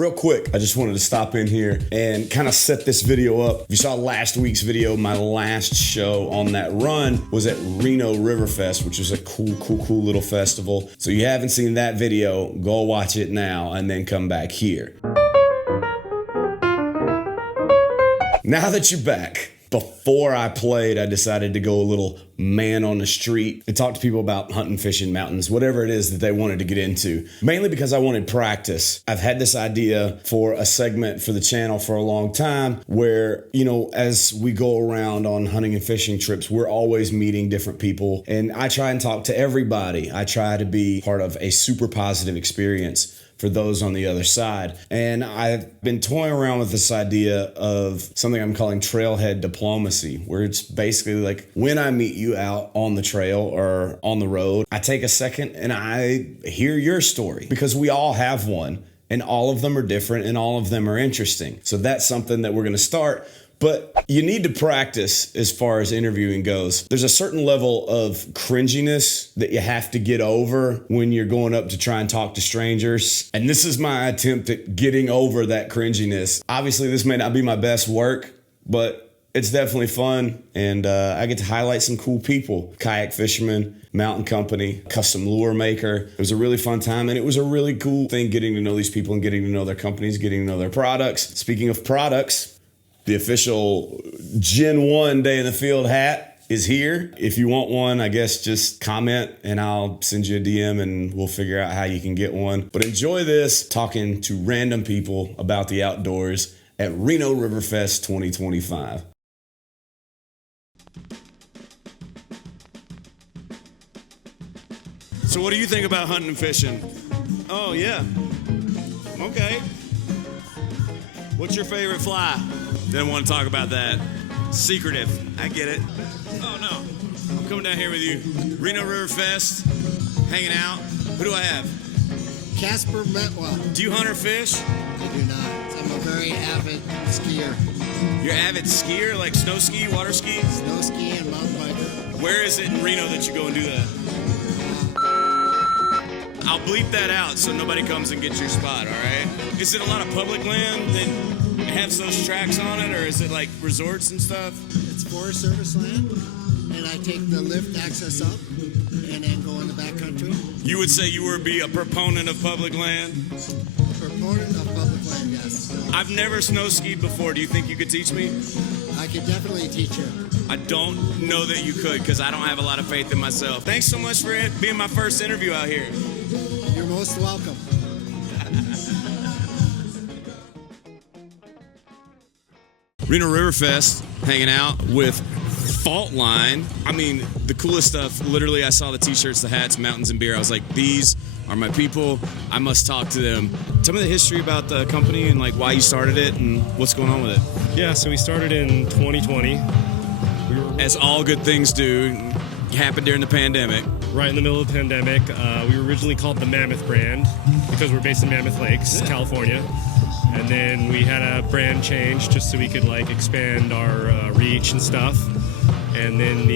Real quick, I just wanted to stop in here and kind of set this video up. If you saw last week's video, my last show on that run was at Reno River Fest, which is a cool little festival. So you haven't seen that video, go watch it now and then come back here. Now that you're back, before I played, I decided to go a little man on the street and talk to people about hunting, fishing, mountains, whatever it is that they wanted to get into. Mainly because I wanted practice. I've had this idea for a segment for the channel for a long time where, you know, as we go around on hunting and fishing trips, we're always meeting different people. And I try and talk to everybody. I try to be part of a super positive experience for those on the other side. And I've been toying around with this idea of something I'm calling trailhead diplomacy, where it's basically like when I meet you out on the trail or on the road, I take a second and I hear your story, because we all have one and all of them are different and all of them are interesting. So that's something that we're gonna start. But you need to practice as far as interviewing goes. There's a certain level of cringiness that you have to get over when you're going up to try and talk to strangers. And this is my attempt at getting over that cringiness. Obviously, this may not be my best work, but it's definitely fun. And I get to highlight some cool people. Kayak fisherman, mountain company, custom lure maker. It was a really fun time, and it was a really cool thing getting to know these people and getting to know their companies, getting to know their products. Speaking of products, the official Gen 1 Day in the Field hat is here. If you want one, I guess just comment and I'll send you a DM and we'll figure out how you can get one. But enjoy this, talking to random people about the outdoors at Reno River Fest 2025. So what do you think about hunting and fishing? Oh, yeah. Okay. What's your favorite fly? Didn't want to talk about that. Secretive. I get it. Oh, no. I'm coming down here with you. Reno River Fest, hanging out. Who do I have? Casper Metwell. Do you hunt or fish? I do not. I'm a very avid skier. You're an avid skier, like snow ski, water ski? Snow ski and mountain biker. Where is it in Reno that you go and do that? I'll bleep that out so nobody comes and gets your spot, all right? Is it a lot of public land that has those tracks on it, or is it like resorts and stuff? It's Forest Service land, and I take the lift access up and then go in the backcountry. You would say you would be a proponent of public land? Proponent of public land, yes. I've never snow skied before. Do you think you could teach me? I could definitely teach you. I don't know that you could, because I don't have a lot of faith in myself. Thanks so much for being my first interview out here. You're most welcome. Reno River Fest, hanging out with Fault Line. I mean, the coolest stuff. Literally, I saw the t-shirts, the hats, mountains, and beer. I was like, these are my people. I must talk to them. Tell me the history about the company and like why you started it and what's going on with it. Yeah, so we started in 2020. As all good things do, happened during the pandemic. Right in the middle of the pandemic. We were originally called the Mammoth brand because we're based in Mammoth Lakes, California. And then we had a brand change just so we could like expand our reach and stuff. And then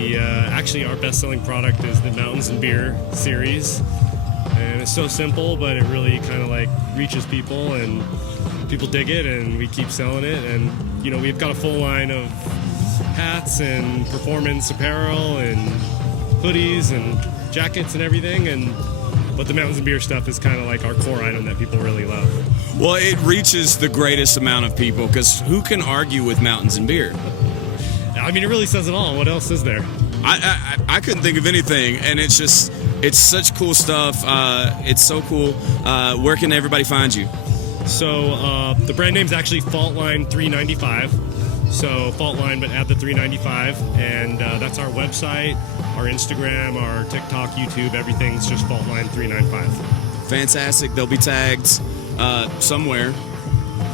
actually our best-selling product is the Mountains and Beer series. And it's so simple, but it really kind of like reaches people and people dig it and we keep selling it. And, you know, we've got a full line of hats and performance apparel and hoodies and jackets and everything. But the Mountains and Beer stuff is kind of like our core item that people really love. Well, it reaches the greatest amount of people because who can argue with Mountains and Beer? I mean, it really says it all. What else is there? I couldn't think of anything, and it's such cool stuff. It's so cool. Where can everybody find you? So the brand name's actually Fault Line 395. So Fault Line, but add the 395, and that's our website, our Instagram, our TikTok, YouTube, everything's just Fault Line 395. Fantastic. They'll be tagged somewhere.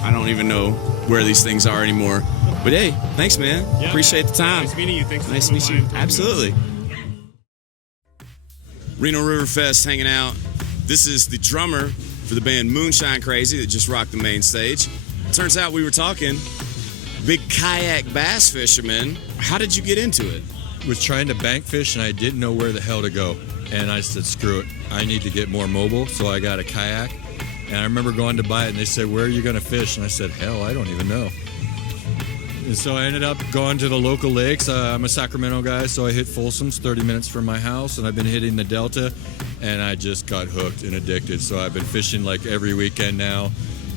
I don't even know where these things are anymore. But hey, thanks, man. Yeah, appreciate the time. Nice meeting you. Thanks for nice to meet you. Absolutely. Reno River Fest hanging out. This is the drummer for the band Moonshine Crazy that just rocked the main stage. Turns out we were talking. Big kayak bass fisherman. How did you get into it? Was trying to bank fish and I didn't know where the hell to go. And I said, screw it. I need to get more mobile. So I got a kayak And I remember going to buy it, and they said, "Where are you going to fish?" And I said, "Hell, I don't even know." And so I ended up going to the local lakes. I'm a Sacramento guy, so I hit Folsom's 30 minutes from my house, and I've been hitting the Delta, and I just got hooked and addicted. So I've been fishing like every weekend now,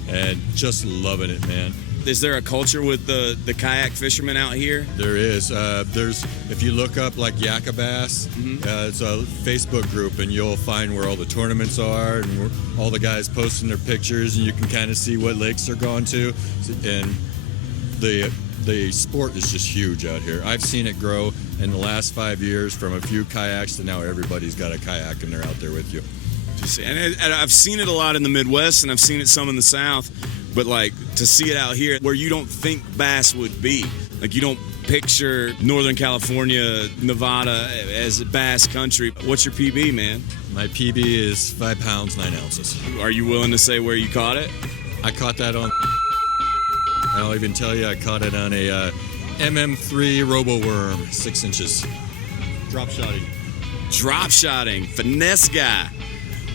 and just loving it, man. Is there a culture with the kayak fishermen out here? There is. If you look up like Yakka Bass, it's a Facebook group, and you'll find where all the tournaments are, and where all the guys posting their pictures, and you can kind of see what lakes they're going to, and the sport is just huge out here. I've seen it grow in the last 5 years from a few kayaks to now everybody's got a kayak and they're out there with you. And I've seen it a lot in the Midwest, and I've seen it some in the South, but like to see it out here where you don't think bass would be. Like you don't picture Northern California, Nevada as bass country. What's your PB, man? My PB is 5 pounds, 9 ounces. Are you willing to say where you caught it? I caught that on... I'll even tell you I caught it on a MM3 Robo Worm, 6 inches. Drop shotting. Drop shotting. Finesse guy.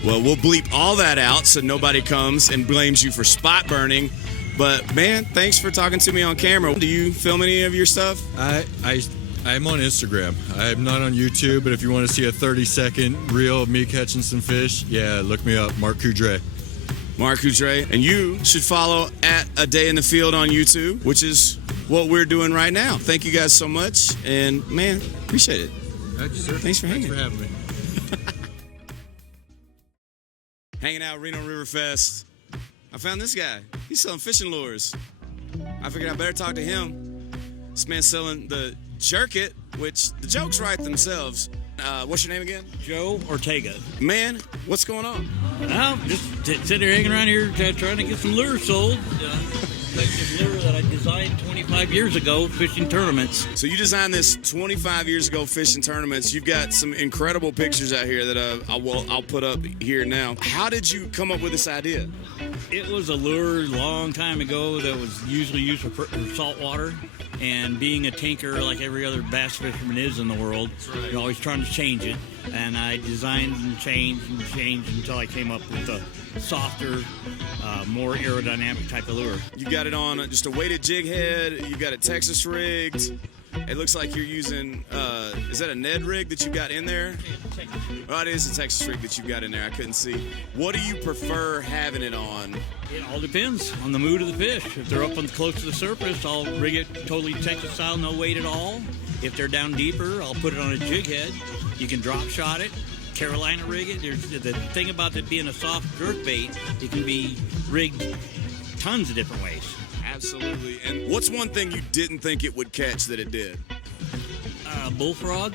Well, we'll bleep all that out so nobody comes and blames you for spot burning. But, man, thanks for talking to me on camera. Do you film any of your stuff? I'm on Instagram. I'm not on YouTube, but if you want to see a 30-second reel of me catching some fish, yeah, look me up, Mark Coudray. Mark Coudray. And you should follow at A Day in the Field on YouTube, which is what we're doing right now. Thank you guys so much. And, man, appreciate it. Thank you, sir. Thanks for hanging. Thanks for having me. Hanging out at Reno River Fest. I found this guy. He's selling fishing lures. I figured I better talk to him. This man's selling the jerk it, which the jokes write themselves. What's your name again? Joe Ortega. Man, what's going on? Well, just sitting here hanging around here trying to get some lures sold. Like this lure that I designed 25 years ago, fishing tournaments. So you designed this 25 years ago, fishing tournaments. You've got some incredible pictures out here that I'll put up here now. How did you come up with this idea? It was a lure a long time ago that was usually used for salt water. And being a tinker like every other bass fisherman is in the world, you're always trying to change it. And I designed and changed until I came up with a softer, more aerodynamic type of lure. You got it on just a weighted jig head. You got it Texas rigged. It looks like you're using, is that a Ned rig that you got in there? Oh, it is a Texas rig that you got in there. I couldn't see. What do you prefer having it on? It all depends on the mood of the fish. If they're up on close to the surface, I'll rig it totally Texas style, no weight at all. If they're down deeper, I'll put it on a jig head. You can drop shot it, Carolina rig it. The thing about it being a soft jerk bait, it can be rigged tons of different ways. Absolutely. And what's one thing you didn't think it would catch that it did? Bullfrog.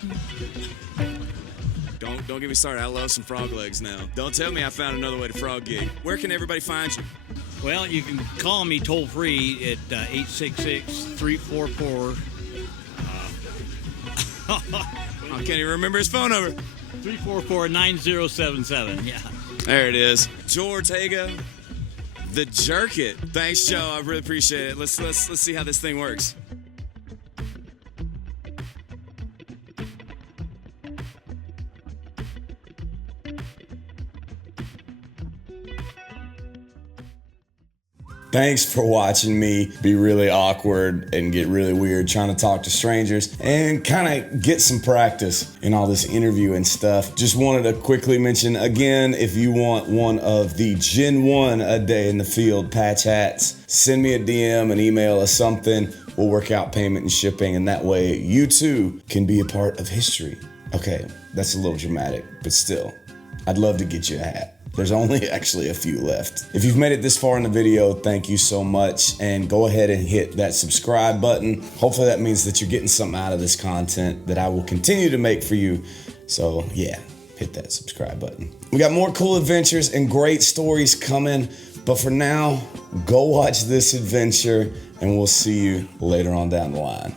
Don't get me started. I love some frog legs now. Don't tell me I found another way to frog gig. Where can everybody find you? Well, you can call me toll free at 866-344. I can't even remember his phone number. 344-9077. Yeah. There it is. Joe Ortega, the jerk it. Thanks, Joe. I really appreciate it. Let's see how this thing works. Thanks for watching me be really awkward and get really weird trying to talk to strangers and kind of get some practice in all this interview and stuff. Just wanted to quickly mention again, if you want one of the Gen 1 A Day in the Field patch hats, send me a DM, an email or something. We'll work out payment and shipping, and that way you too can be a part of history. Okay, that's a little dramatic, but still, I'd love to get you a hat. There's only actually a few left. If you've made it this far in the video, thank you so much. And go ahead and hit that subscribe button. Hopefully that means that you're getting something out of this content that I will continue to make for you. So yeah, hit that subscribe button. We got more cool adventures and great stories coming. But for now, go watch this adventure and we'll see you later on down the line.